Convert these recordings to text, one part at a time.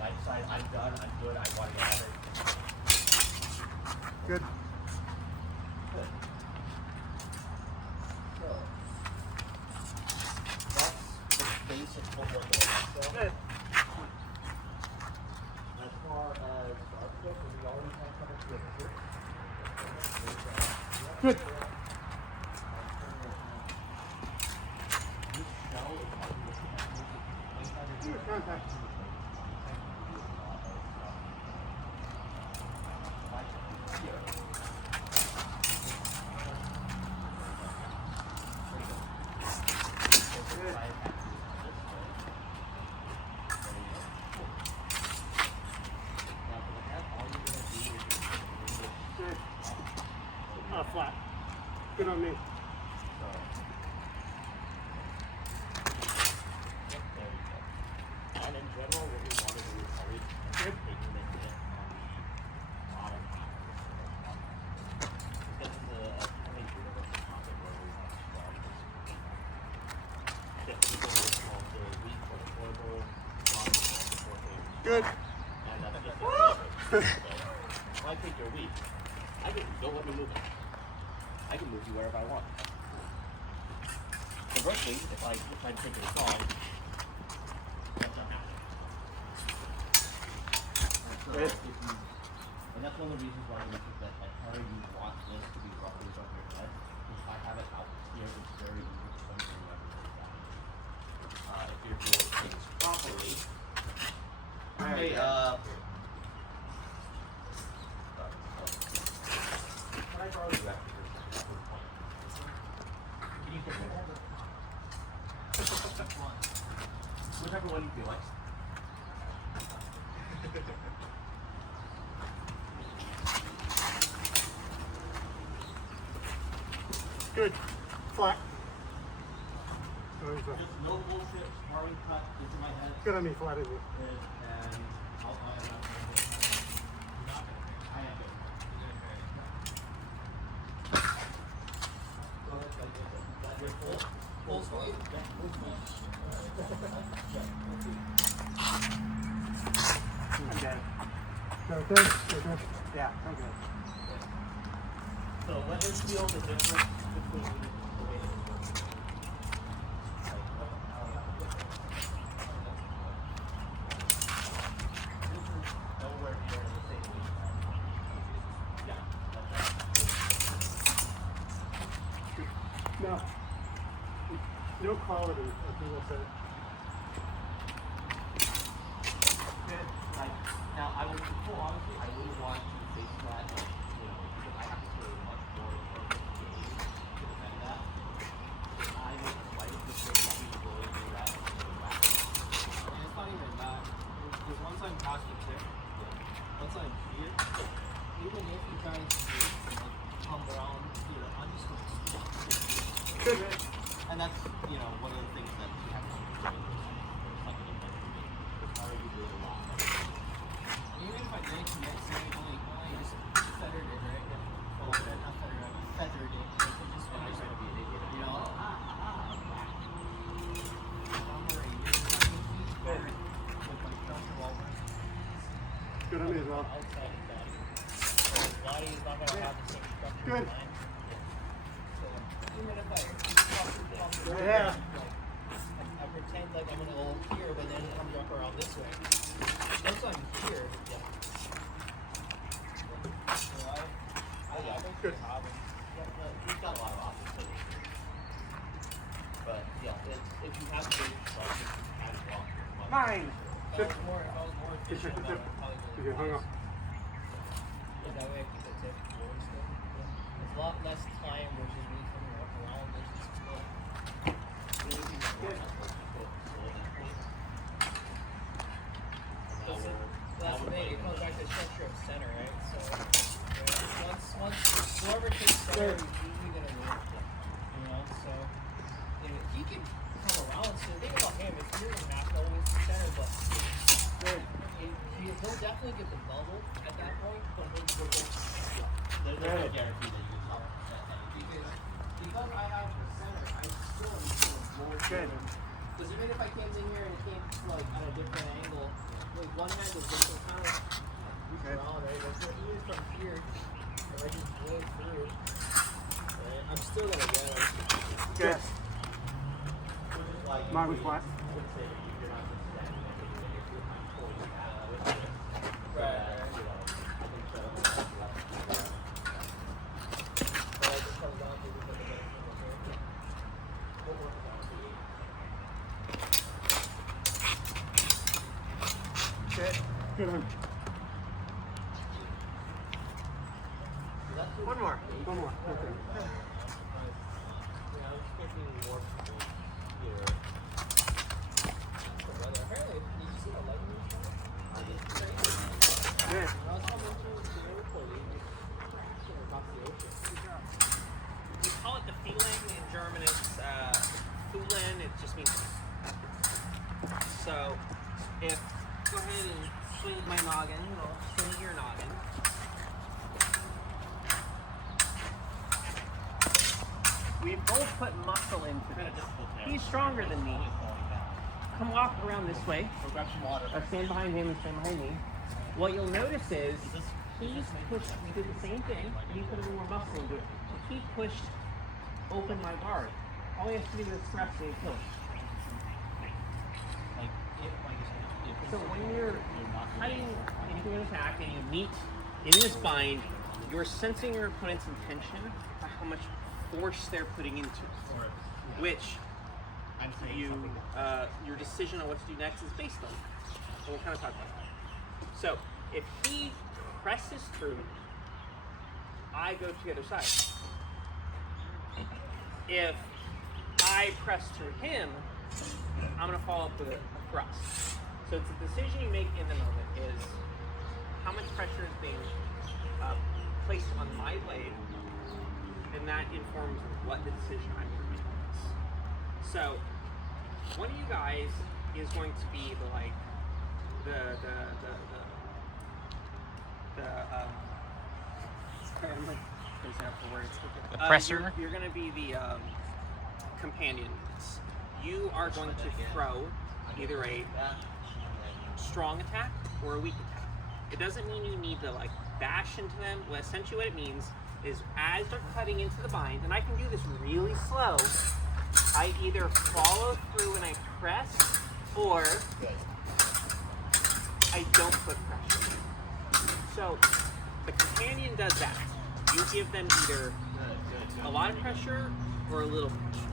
and I decide I'm done, I'm good, I want to get out of it. Good. Good. So, that's the basic footwork of the Good. As far as our foot, we already have covered swivel here. Good. This shell is Contact. Flat. Good on me. And in general, what we want to do is always taking the hit on the bottom half of the foot. This is a universal concept where we have to start this. People also weak for the floorboard, strong for the forefoot. Good. And that's just so if I think you're weak, I can don't let me move it. I can move you wherever I want. Conversely, if I take it strong, that's not happening. And so and that's one of the reasons why we think that at Harry you want this to be roughly above your head. Because if I have it out here, it's very easy for something to never move down. If you're doing things properly. Hey, can I borrow you back? Can you pick whatever? Whichever one you feel like. Good. Flat. Just no bullshit, sparring cut into my head. Good on me, flat is it? And I'll have that. I am good. Go ahead, that your full speed? Yeah, full speed. I'm dead. No, good. Good. Yeah, I'm good. So let us feel the difference between the way it is. Nowhere near the same weight. Yeah, No. No quality, as people say. like, now I would, full honestly, I really want to face that, because I have to put much more effort into the game to defend that. If I make the slightest mistake, I'll be going through that and back. And it's not even that. Because once I'm past the tip, once I'm here, even if you guys come around here, I'm just going to stop. Good. And that's, one of the things that you have to do. How are you doing a lot? Even if I didn't commit, say, only just feathered it, right? Well, not feathered it, feathered it. Just I'm feathered trying to be an idiot. it, Somewhere a year, 20 feet, or with like pressure walls. Good on me as well. Outside of that. His body is not going to have the same structure. Good. Design. So even if I Yeah. I pretend like I'm going to go here, but then it comes up around this way. once I'm here, Yeah. Good. We've got a lot of options. But yeah, if you have big structures, you can walk your money. Nine. if I was more Good efficient, tip, I good would tip. probably go You hung up. But that way I keep the tip towards them. It's a lot less time versus me coming up around this. That's the thing, it comes back to the structure of center, right? So once whoever takes center is usually gonna win. So if he can come around, so think about him, if you're gonna have to always be center, but he'll definitely get the bubble at that point, but he'll go There's no guarantee that you're top because I have the center, I still am more Good. because even if I came in here and it came like at a different angle, like one hand is just kind of reach around, right? Like, even from here, if I just blow through, right? I'm still gonna get it. Good. Like, Mine was flat. would say if you're not just standing there, if you're kind of pulling out with it. Right. You know, I think so. But it just comes down to just like a bit of okay. What works out for you? Good. Good one. One more. One more. Okay. Yeah, I was thinking more people here. Apparently, did you see the light in this one? Good. I was talking to the airport. Across the ocean. We call it the feeling. In German, it's Fulen. It just means. So, if go ahead and swing my noggin, or swing your noggin. We've both put muscle into Kind of this. difficult there. He's stronger than me. Come walk around this way. Or grab some water. Or stand behind him and stand behind me. What you'll notice is he's pushed. We did the same thing. He put a little more muscle into it. He pushed open my guard. All he has to do is press and push. Like, if So when you're cutting into an attack and you meet in this bind, you're sensing your opponent's intention by how much force they're putting into it, which I'm saying you something. your decision on what to do next is based on. So we'll kind of talk about that. So if he presses through, I go to the other side. If I press through him, I'm going to follow up with a thrust. So it's a decision you make in the moment is how much pressure is being placed on my blade, and that informs what the decision I'm going to make is. So one of you guys is going to be the like Oppressor? You're going to be the companion. You are going to throw either a strong attack or a weak attack. It doesn't mean you need to like bash into them. Well, essentially what it means is as they're cutting into the bind, and I can do this really slow, I either follow through and I press, or I don't put pressure. So the companion does that. You give them either a lot of pressure or a little pressure.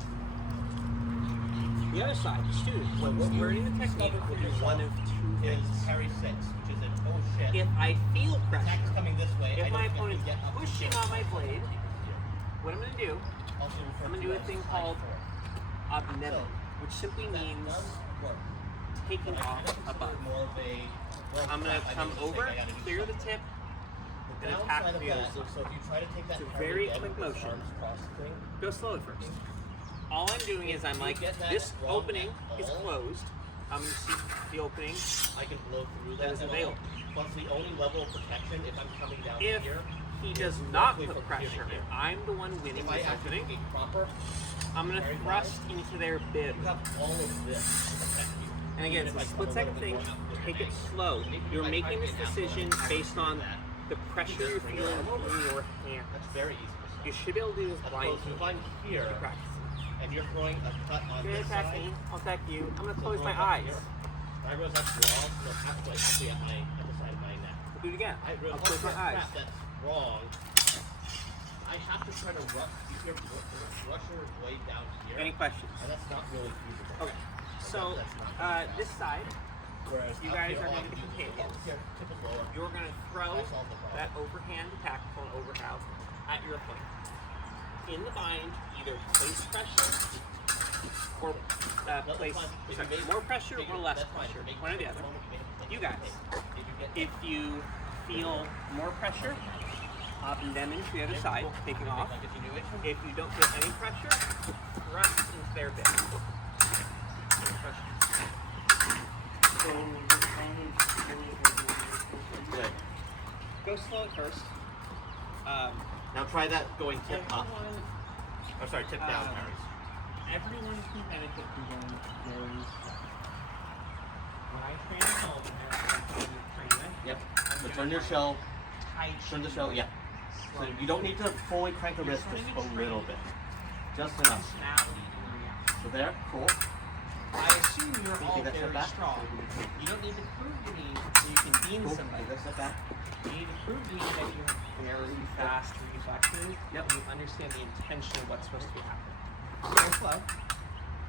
The other side, the student, when we're learning the technique, will do one of two Is things. parry 6, which is an oh shit. If I feel Attack pressure, is coming this way. if I my don't opponent's get up pushing on my blade, what I'm going to do, Also referred I'm going to to do a as thing I4. called obnemen, which simply That means does work. taking But I off kinda above. consider more of a, well, I'm going to crap, I come made a mistake, over, I gotta do clear the something. tip, The and attack downside of the other that, side. so if you try to take that It's a parry very again quick with this motion. arms crossed thing, Go slow at first. All I'm doing is I'm you like, get that this wrong opening at is all, closed. I'm going to see the opening. I can blow through That that is at all. available. Plus the only level of protection if I'm coming down If here. he is does not roughly put from here to pressure, here. and I'm the one winning If I this actually opening, take a proper, I'm going to very thrust into their bib. you have all of this to protect you. And again, Even it's if a I come split second little thing. bit more out Take it there. slow. If You're I making this try to get decision out, based on that. the pressure you're feeling in your hand. That's very easy. You should be able to do this As blindly. opposed to if I'm here Practice. and you're throwing a cut on You're this gonna attack side. me. I'll attack you. I'm gonna so close my throwing up eyes. here, I realize that's wrong. No, actually at the side of my neck. Do it again. I I'll realize close my eyes. crap, that's wrong. I have to try to rush your way down here. Any questions? And that's not really feasible. Okay. So That's not this side, Whereas you up guys here, are all I gonna can be do is go up companions. here, tip it lower. you're gonna throw I solved the problem. that overhand attack called overhouse at your opponent. In the bind, either place pressure or No, place that's fine. If sorry, you make- more pressure make or it- less that's fine. pressure, Make one or the it other. moment you make a mistake, You it's guys. okay. If you get If you feel more pressure, obnemen to the other side, taking off. like if you knew it, If you don't feel any pressure, thrust into their bit. good. Go slow at first. Now try that going tip up. Everyone, Oh, sorry, tip down, parries. everyone can benefit from going very slow. When I train at home, turn your shell, turn the shell, yeah. So you don't need to fully crank the wrist, just a little bit. Just enough. So there, cool. I assume you're all Take that step very back. strong. You don't need to prove to me that you can beam Cool. somebody. Take that step back. You need to prove to me that you have very fast reflexes. Yep. And you understand the intention of what's supposed to be happening. So slow.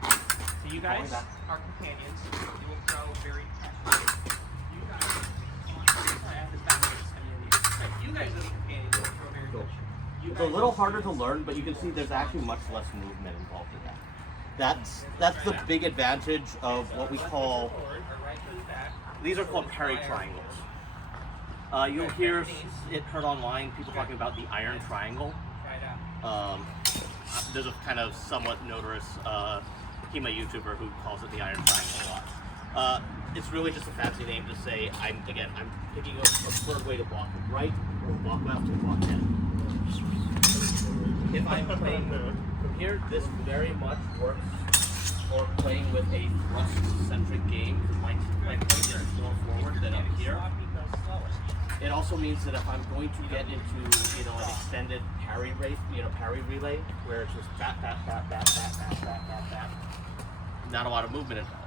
So you guys are companions. You will throw very pressure. You guys sorry, I have this backwards. Right, you guys are the companions. You will throw very Cool. pressure. You It's a guys little will harder to learn, but you can see there's actually much less movement involved in that. That's the big advantage of what we call, forward or right foot back. these are called parry triangles. You'll hear it heard online, people talking about the iron triangle. Try it out. There's a kind of somewhat notorious Hema YouTuber who calls it the iron triangle a lot. It's really just a fancy name to say, I'm picking a preferred way to block right or block left or block in. If I'm playing from here, this very much works for playing with a thrust-centric game. My point is more forward than up here. It also means that if I'm going to get into, an extended parry rate, parry relay, where it's just bat, not a lot of movement involved.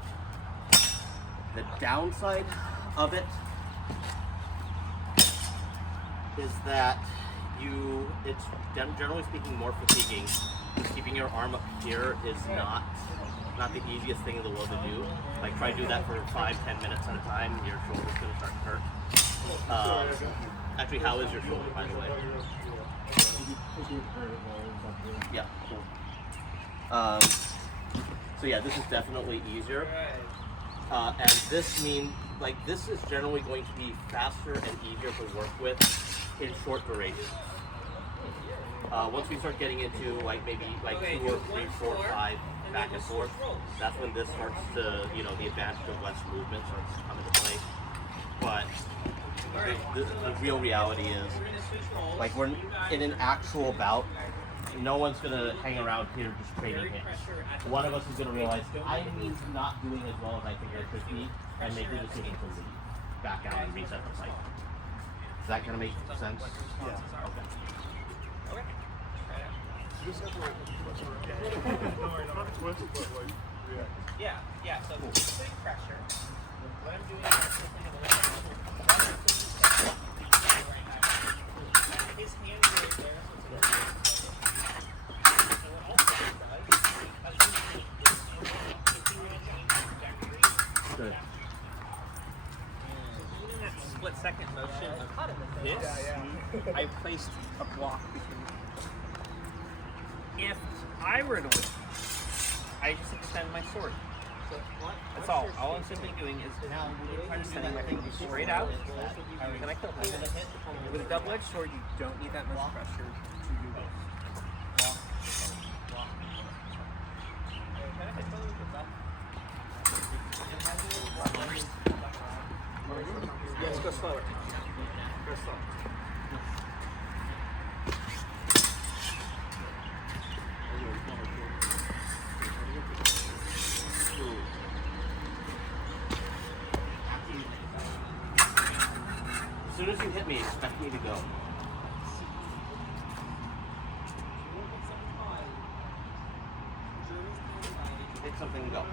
The downside of it is that it's generally speaking more fatiguing. Keeping your arm up here is not the easiest thing in the world to do. Like try to do that for 5-10 minutes at a time, your shoulder's gonna start to hurt. Actually, how is your shoulder, by the way? Yeah, cool. So yeah, this is definitely easier. And this is generally going to be faster and easier to work with in short duration. Once we start getting into maybe 2 or 3, 4, 5 back and forth, that's when this starts to, the advantage of less movement starts to come into play. But the real reality is, we're in an actual bout. No one's gonna hang around here just trading hits. One of us is gonna realize I'm not doing as well as I think I should be, and make the decision to leave, back out, and reset the cycle. Does that kind of make sense? Yeah. Okay. Yeah, so putting pressure. What I'm doing is simply going to his hand is there, so it's so what also does, Good. so in that split second motion of this, I placed a block between them. If I were to win, I just extend my sword. That's all. All I'm simply doing is I'm sending my finger straight out, and I kill him. With a double-edged sword, you don't need that much pressure to do this. Let's go slower. Go slow. As soon as you hit me, expect me to go. Hit something and go.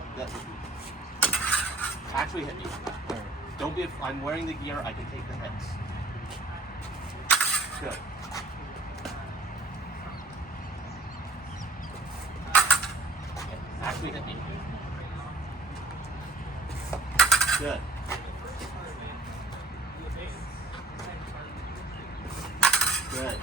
Actually hit me. Don't be. I'm wearing the gear. I can take the hits. Good. Actually hit me. Good. Good.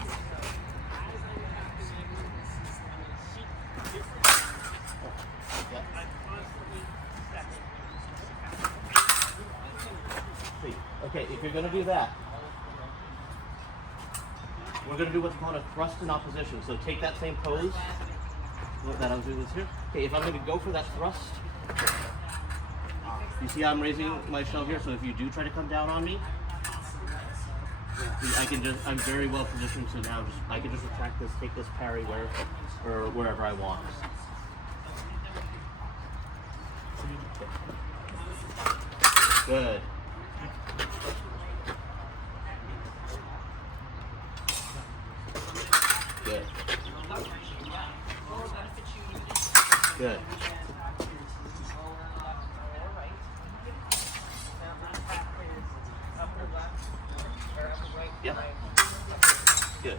Okay, if you're going to do that, we're going to do what's called a thrust in opposition. So take that same pose that I was doing here. Okay, if I'm going to go for that thrust, you see I'm raising my shell here, so if you do try to come down on me, I'm very well positioned to now I can just retract this, take this parry wherever I want. Good. Good. Yep. Good.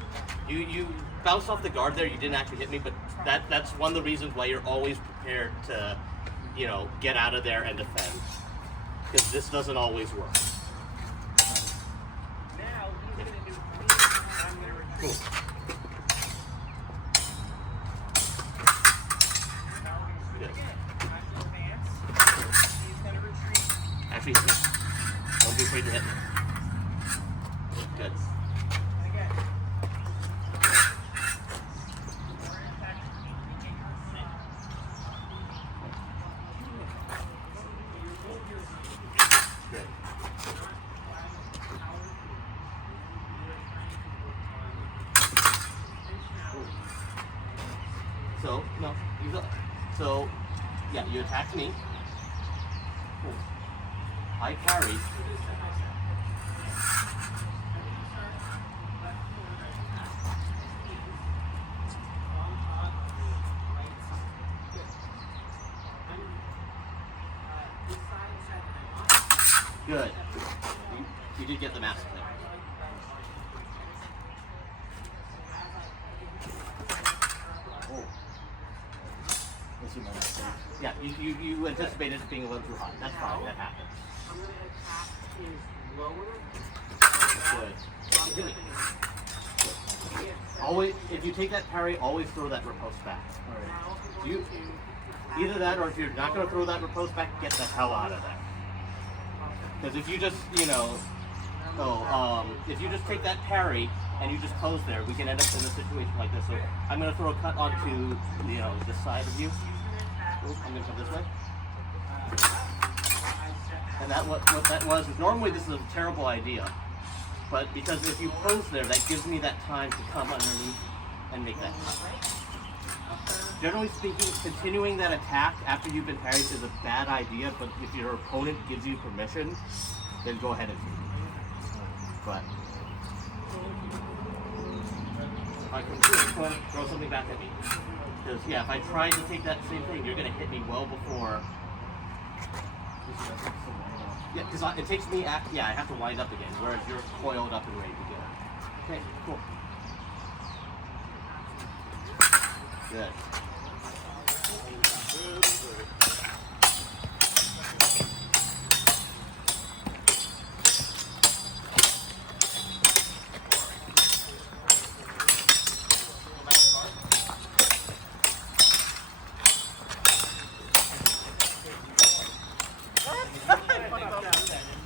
You bounced off the guard there. You didn't actually hit me, but that's one of the reasons why you're always prepared to, you know, get out of there and defend. Because this doesn't always work. Now he's going to do 3, I'm going to retreat. Cool. Now we're going to switch Good. again. I'm going to advance. He's going to retreat. Actually hit me. Don't be afraid to hit me. Good. And again. Good. So, no, you go. So, yeah, you attacked me. Cool. I parry. Good. You did get the mask there. Oh. Let's see my mask there. Yeah, you anticipated it being a little too hot. That's fine. That happens. I'm going to attack his lower. Good. Always, if you take that parry, always throw that riposte back. You either that, or if you're not going to throw that riposte back, get the hell out of there. Because if you just, you know, if you just take that parry and you just close there, we can end up in a situation like this. So I'm going to throw a cut onto, you know, this side of you. Oops, I'm going to come this way. And that what that was is normally this is a terrible idea, but because if you pose there, that gives me that time to come underneath and make that cut. Generally speaking, continuing that attack after you've been parried is a bad idea, but if your opponent gives you permission, then go ahead and do it. But if I can throw something back at me. Because, yeah, if I try to take that same thing, you're going to hit me well before. Yeah, because it takes me, I have to wind up again, whereas you're coiled up and ready to go. Okay, cool. Good.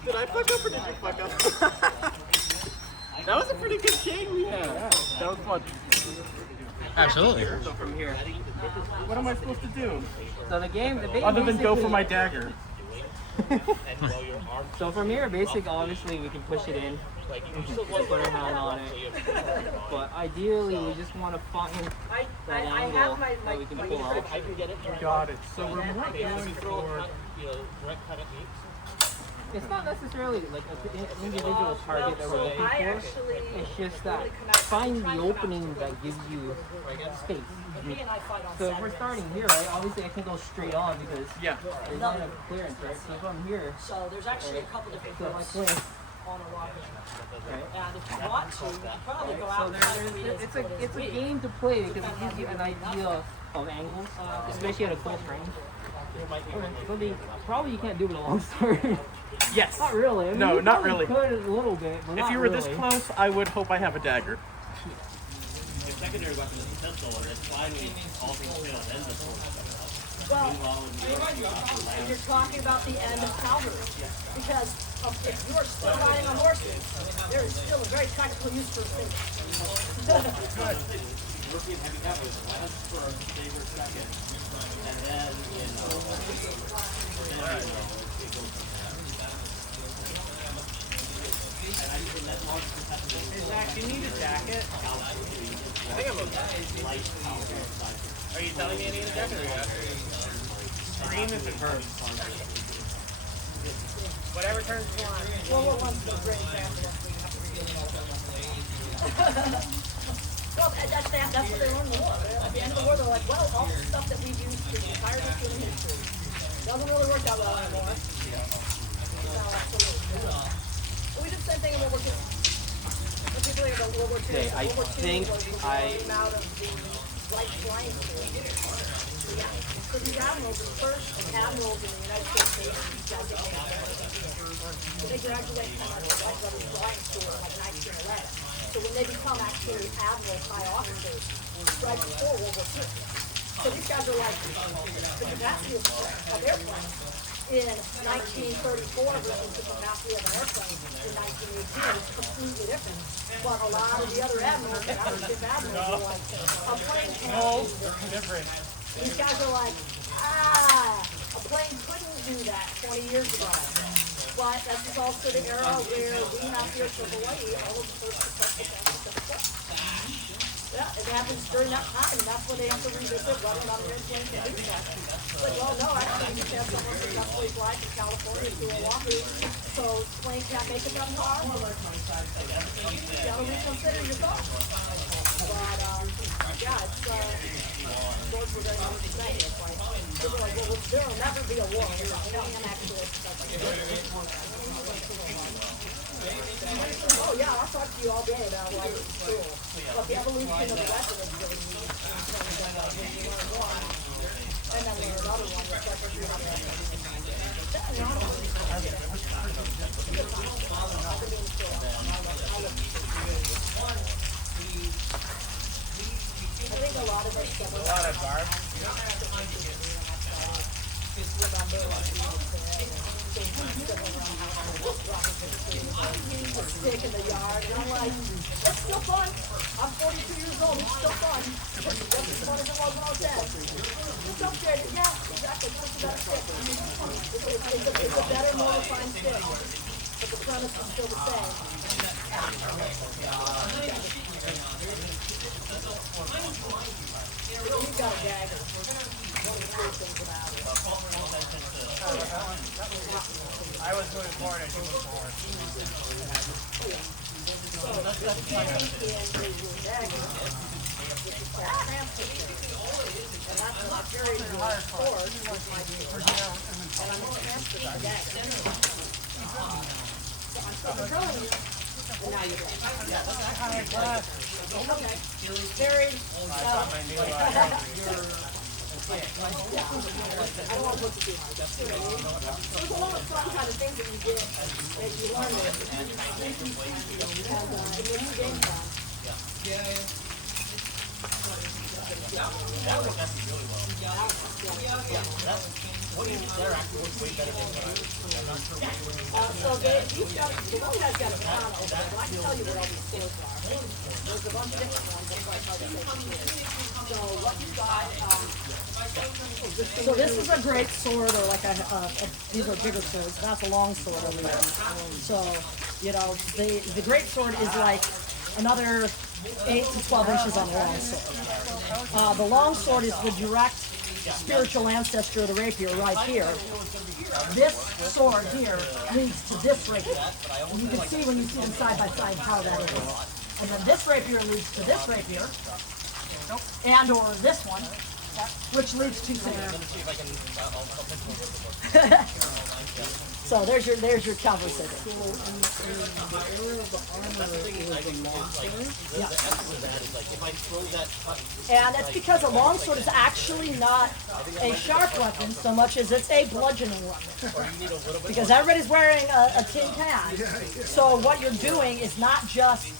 Did I fuck up or did you fuck up? That was a pretty good game we had. Yeah, that was fun. Absolutely. So from here, what am I supposed to do? So the game Other than go for basically- my dagger. So from here, basically, obviously, we can push it in. We can put our hand on it. But ideally, we just want to find that angle that we can pull out. Got it. So we're more going for. It's not necessarily like an individual target that we're looking for. It's just that find the opening that gives you space. So if we're starting here, right, obviously I can go straight on because there's not enough clearance, right? So if I'm here, So there's actually a couple different so I points play, on a rocket. right? And if you want to, you can probably go So out and try to read it's a game to play because it gives you an idea of angles, especially at a close range. Okay, probably you can't do it with a longsword. Yes. Not really. I mean, No, you not probably really. could a little bit, but If not you were this really. close, I would hope I have a dagger. Your secondary weapon is a pistol, and it's fine when all things fail, then the sword comes out. Well, Meanwhile, when you're talking about the end of cavalry. Because if you are still riding on horses, there is still a very practical use for a finger. European heavy cavalry last first, Saber second, and then, you know, it goes from there. And I usually let Mark just have to Hey, Zach, do you need a jacket? I think I'm okay. Light power side. Are you telling me I need a jacket or what? Scream if it hurts. Whatever turns you on. World War I's a great example of we have to redeal with all that. Well, that's what they learn in the war. At the end of the war, they're like, well, all the stuff that we've used for the entire history of history doesn't really work that well anymore. No, absolutely. But we did the same thing in World War II. Particularly about World War II. Okay, I World War II think was the came out of the light flying school. So yeah, so these admirals, the first admirals in the United States Navy, they graduate from the White Brothers Flying School in like 1911. So when they become actually admirals, high officers, right before World War II. So these guys are like, the capacity of airplanes in 1934 versus the capacity of an airplane in 1918 is completely different. But a lot of the other admirals, the battleship admirals, are like, a plane can't do different. These guys are like, a plane couldn't do that 20 years ago. But this is also the era where we have here for Hawaii all of the first successful Pacific ships. Yeah, it happens during that time, and that's when they have to revisit whether or not an airplane can do that. Like, well, no, actually, you just have someone successfully fly from California to Oahu, so plane can't make it that far. You gotta reconsider your thoughts. But, yeah, it's, those were very much the same. It's like, they were like, well, there will never be a war. And actually, oh yeah, I'll talk to you all day about why it's cool. But the evolution of the weapon is really neat. And then there's another one that's like a I think a lot of it is a lot of garb. A stick in the yard, and I'm like, it's still fun. I'm 42 years old, it's still fun. It's just as fun as it was when I was 10. It's up there, yeah, exactly, just a better stick. It's a better, more refined stick. But the premise is still the same. You've got a dagger. One of the cool things about it. I was moving forward and you moved forward. So the thing is your dagger, which is called transfer. And that's what I carry to the sword with my sword. And I'm going to transfer the dagger. So I'm still controlling you. And now you're ready. Yeah, okay. Very I don't want to look too hard. There's a lot of fun kind of things that you get, that you learn with. And it makes the game fun. That was actually really well. What do you think there actually works way better than what So the one guy's got a Katana over there, but I can tell you what all these skills are. There's a bunch of different ones, that's why I tell you so what you've got, so this is a great sword, or like these are bigger swords. That's a long sword over there. So, you know, the great sword is like another 8 to 12 inches on a long sword. The long sword is the direct spiritual ancestor of the rapier right here. This sword here leads to this rapier. And you can see when you see them side by side how that is. And then this rapier leads to this rapier, and or this one, which leads to Saber. So there's your cavalry saber. Yeah. And it's because a longsword is actually not a sharp weapon so much as it's a bludgeoning weapon. Because everybody's wearing a tin can. So what you're doing is not just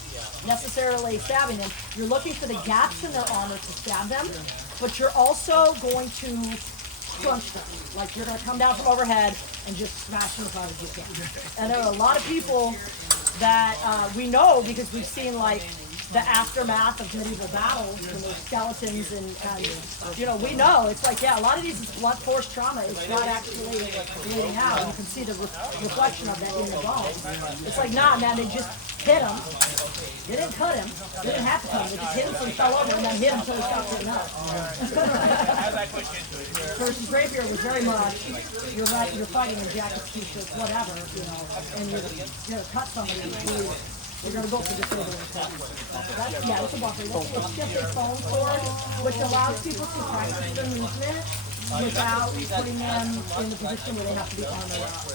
necessarily stabbing them. You're looking for the gaps in their armor to stab them, but you're also going to crunch them. Like you're going to come down from overhead and just smash them as hard as you can. And there are a lot of people that we know because we've seen like the aftermath of medieval battles when there's skeletons and you know, we know it's like, yeah, a lot of these is blunt force trauma. It's not actually bleeding out. You can see the reflection of that in the bones. It's like, nah, man, they just hit him. They didn't cut him. They didn't have to cut him. They just hit him so he fell over and then hit him until he stopped hitting up. Versus Rapier was very much, you're right, you're fighting in jackets, t-shirts, whatever, you know, and you're going to cut somebody and bleed We're gonna go for the silver one. Yeah, it's a buffer. It's just a foam cord, which allows people to practice their movement without putting them in the position where they have to be on their rock.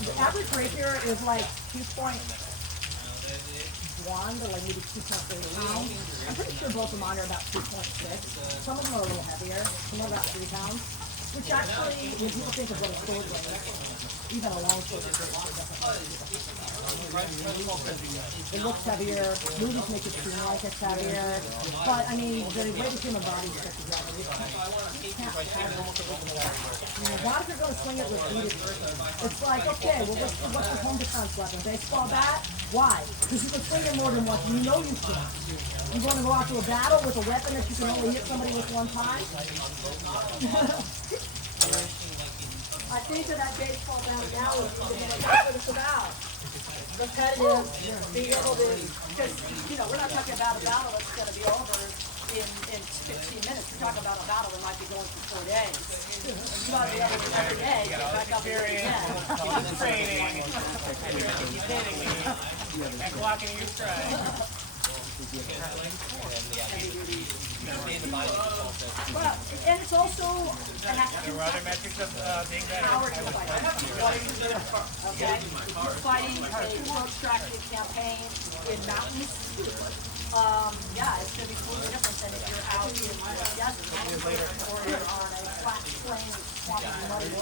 The average rapier is like 2.1 to like maybe 2.3 pounds. I'm pretty sure both of mine are about 2.6. Some of them are a little heavier. Some are about 3 pounds. Which actually, when people think of what a sword weighs, even a long sword is it looks heavier. Movies make it seem like it's heavier. But I mean, the way the human body is put together, you can't have why if you're going to swing it with heated? It's like, okay, well, what's the home defense weapon? Baseball bat? Why? Because you can swing it more than once. You know you can. You want to go out to a battle with a weapon that you can only hit somebody with one time? I think of that baseball bat now is that's what it's about. Repetitive, being able to, because, you know, we're not talking about a battle that's going to be over in 15 minutes. We're talking about a battle that might be going for 4 days. You might be able to every day, get back up here again. Keep training. Keep hitting me. And blocking your stride. Well, and it's also an active power to fight. Okay? You're fighting a pro-extractive campaign in mountains. Yeah, it's going to be totally different than if you're out in the desert or you're on a flat plain swampy muddy.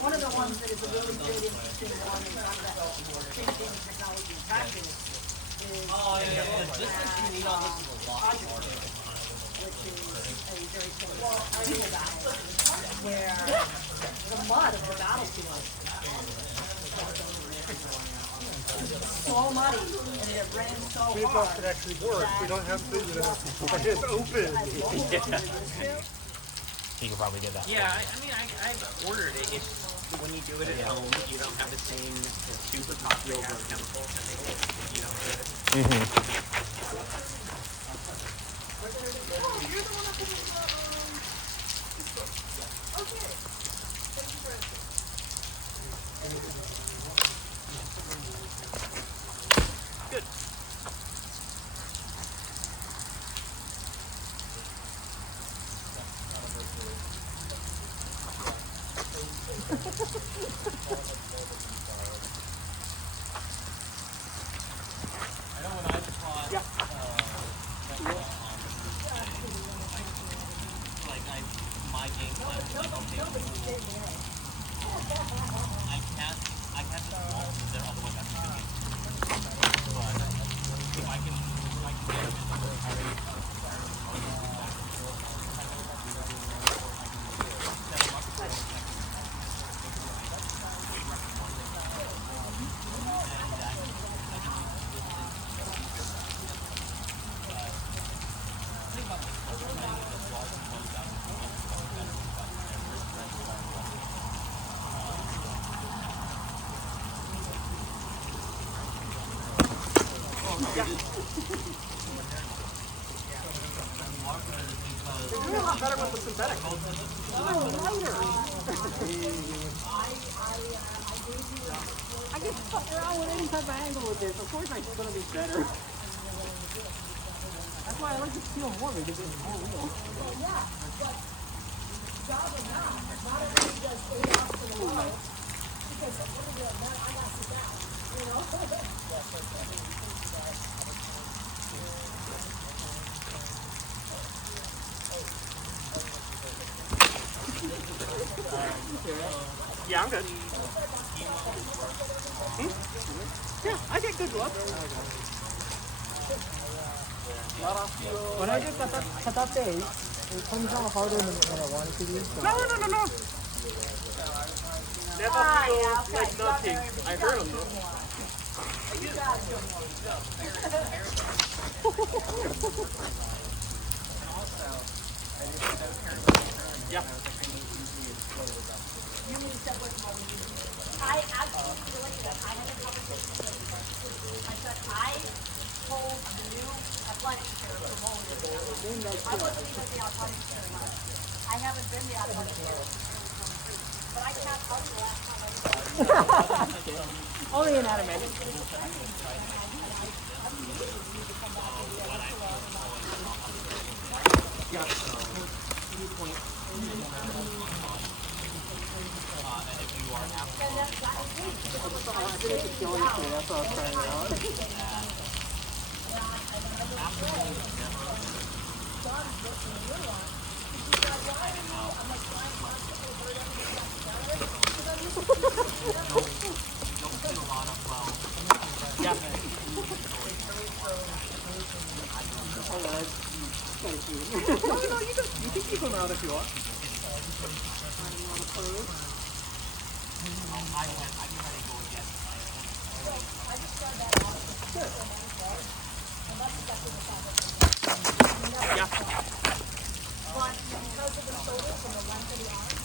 One of the ones that is a really good, interesting one is on that thinking technology and tactics. This is you need on this is a lot harder. Which is a very simple battle where the mud of the battlefield is so muddy and it rains so hard. Treetops could actually work. We don't have to, you know, it's open. You could probably get that. Yeah, I mean, I've ordered it. It's, when you do it at home, you don't have the same super toxic chemicals. You don't get it. Good. I know when I taught, my game plan was like, okay, I can't just walk through there, otherwise I'm just doing it. But if I can get it, I can fuck around with any type of angle with this. Of course it's going to be better. That's why I like to feel more because it's more real. Yeah, but job or not everybody does 8 hours in a row because what are you doing? I got to sit down, you know? Yeah, I'm good. Yeah, I get good luck. When I did katate, it comes out harder than what I wanted to do. So. No. Never feel like nothing. I heard him though. Yeah. I absolutely relate to that. I had a conversation with I said I told the new athletics chair promoted. I wasn't even the athletics chair last year. I haven't been the athletics chair since 2023. But I can't tell you the last time I was. Only in anime. Yeah. No, you can keep them out if you want. Yeah. But because of the shoulders and the length of the arms,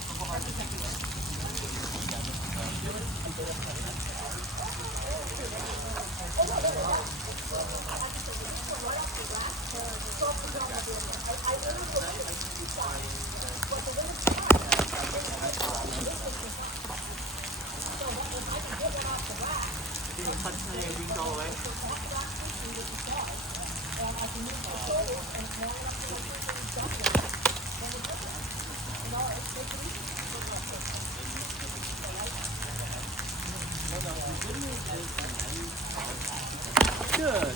Good.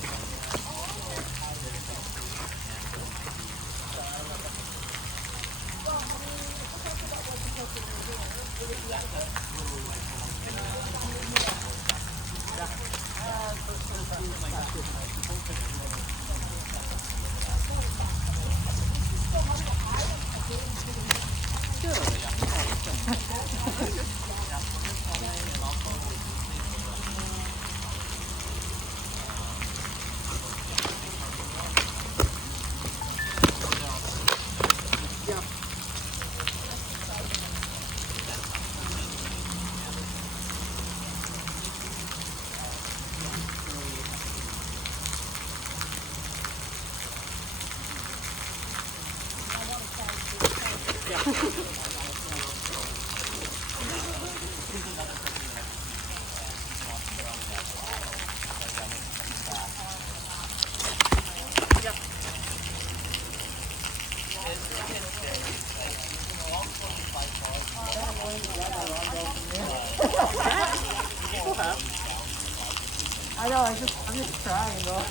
I know, I'm just trying though.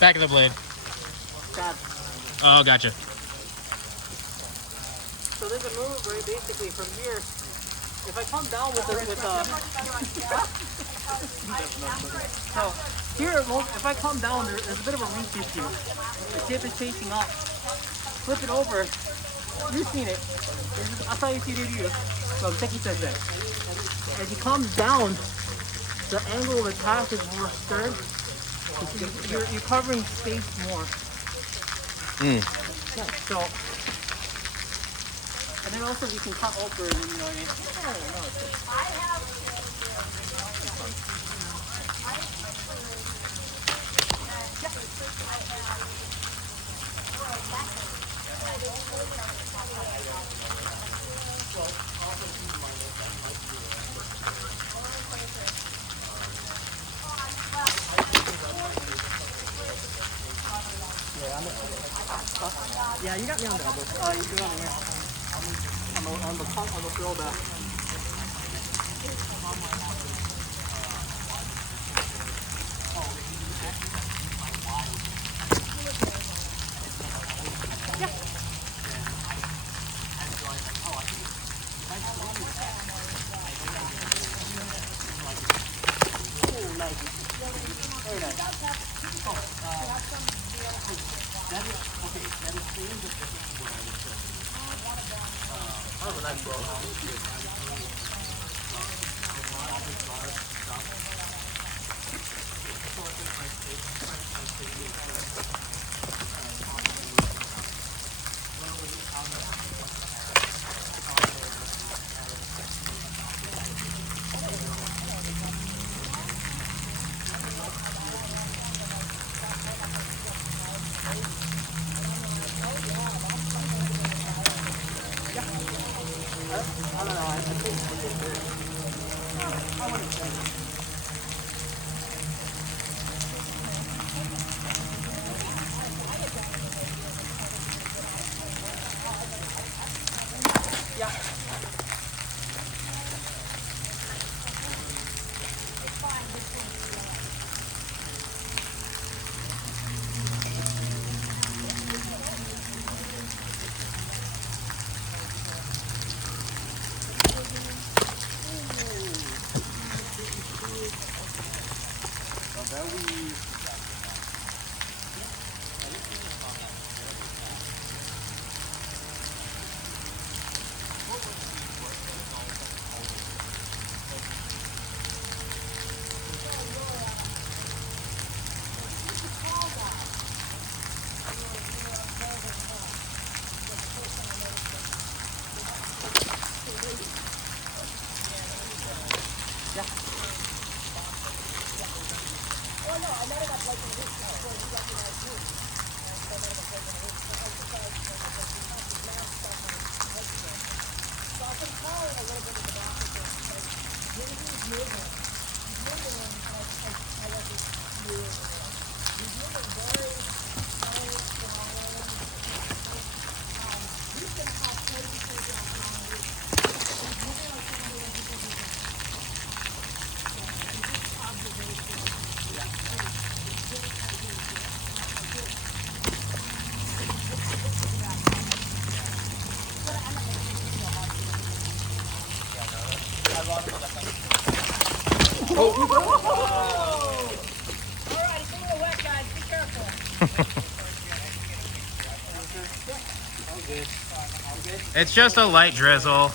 Back of the blade. Oh, gotcha. So there's a move, right? Basically from here, if I come down with so here, if I come down, there's a bit of a reach issue. The tip is facing up. Flip it over. You've seen it. That's how you see the video. So Seki says that. As you come down, the angle of attack is more stern. You're covering space more. So, and then also you can cut over, you know what I mean? I don't know. Yeah, you got me on the elbow. You got me here. On the throw back. It's just a light drizzle.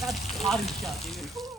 That's body shot.